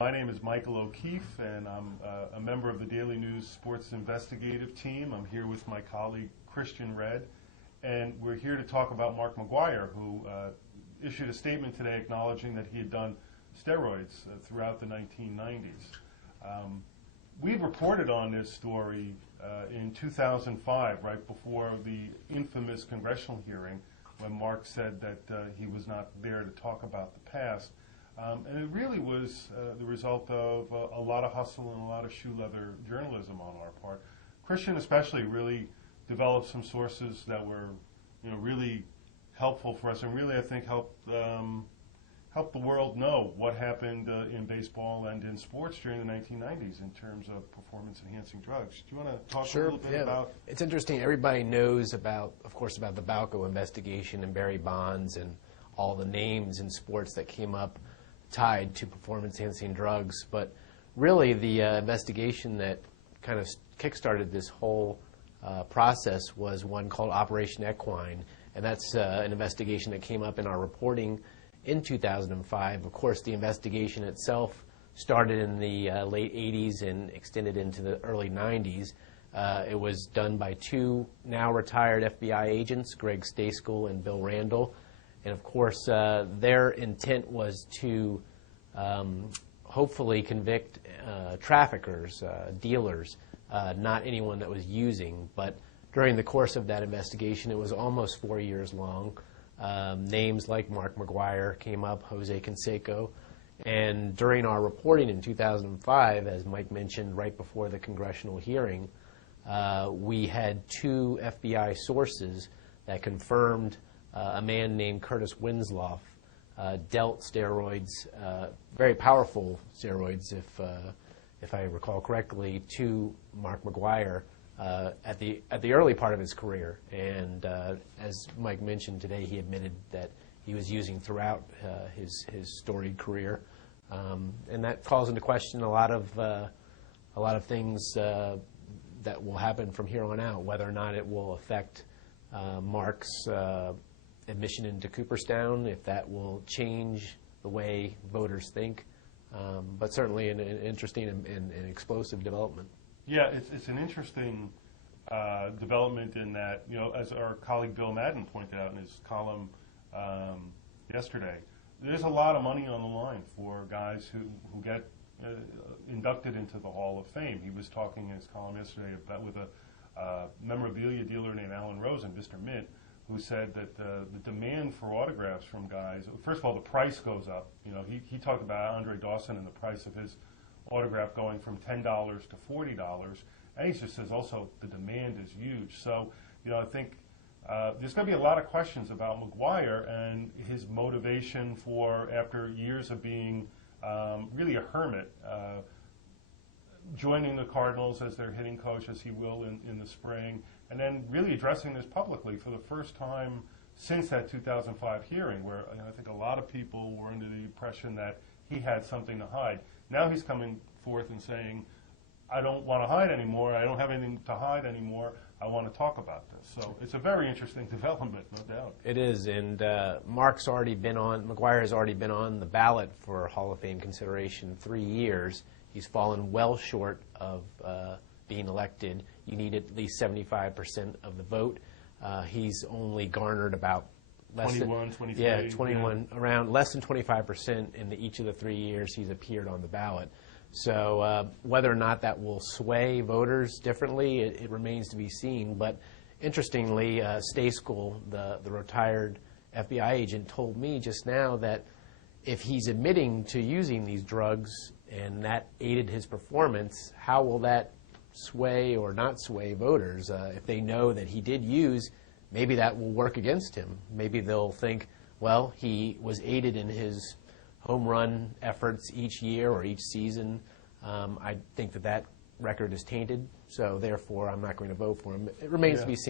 My name is Michael O'Keefe, and I'm a member of the Daily News Sports Investigative Team. I'm here with my colleague Christian Redd, and we're here to talk about Mark McGwire, who issued a statement today acknowledging that he had done steroids throughout the 1990s. We reported on this story in 2005, right before the infamous congressional hearing, when Mark said that he was not there to talk about the past. And it really was the result of a lot of hustle and a lot of shoe leather journalism on our part. Christian especially really developed some sources that were, really helpful for us, and really I think helped the world know what happened in baseball and in sports during the 1990s in terms of performance-enhancing drugs. Do you want to talk a little bit about? It's interesting. Everybody knows about the Balco investigation and Barry Bonds and all the names in sports that came up tied to performance-enhancing drugs, but really the investigation that kind of kick-started this whole process was one called Operation Equine, and that's an investigation that came up in our reporting in 2005. Of course, the investigation itself started in the late 80s and extended into the early 90s. It was done by two now retired FBI agents, Greg Stayskull and Bill Randall. And of course, their intent was to hopefully convict traffickers, dealers, not anyone that was using. But during the course of that investigation, it was almost 4 years long. Names like Mark McGwire came up, Jose Canseco. And during our reporting in 2005, as Mike mentioned, right before the congressional hearing, we had two FBI sources that confirmed a man named Curtis Winslow dealt steroids, very powerful steroids, if I recall correctly, to Mark McGwire at the early part of his career. And as Mike mentioned today, he admitted that he was using throughout his storied career, and that calls into question a lot of things that will happen from here on out, whether or not it will affect Mark's admission into Cooperstown, if that will change the way voters think, but certainly an interesting and explosive development. Yeah, it's an interesting development in that, as our colleague Bill Madden pointed out in his column yesterday, there's a lot of money on the line for guys who get inducted into the Hall of Fame. He was talking in his column yesterday about with a memorabilia dealer named Alan Rosen, Mr. Mint, who said that the demand for autographs from guys, first of all, the price goes up. He talked about Andre Dawson and the price of his autograph going from $10 to $40, and he just says also the demand is huge. So, I think there's going to be a lot of questions about McGwire and his motivation for, after years of being really a hermit, joining the Cardinals as their hitting coach, as he will in the spring, and then really addressing this publicly for the first time since that 2005 hearing, where I think a lot of people were under the impression that he had something to hide. Now he's coming forth and saying, I don't want to hide anymore, I don't have anything to hide anymore, I want to talk about this. So it's a very interesting development, no doubt. It is, and McGwire has already been on the ballot for Hall of Fame consideration 3 years. He's fallen well short of being elected. You need at least 75% of the vote. He's only garnered about less 21, 23. Yeah, 21, yeah. Around less than 25% in each of the 3 years he's appeared on the ballot. So whether or not that will sway voters differently, it remains to be seen. But interestingly, Stayskull, the retired FBI agent, told me just now that if he's admitting to using these drugs and that aided his performance, how will that sway or not sway voters? If they know that he did use, maybe that will work against him. Maybe they'll think, well, he was aided in his home run efforts each year or each season. I think that record is tainted, so therefore I'm not going to vote for him. It remains to be seen.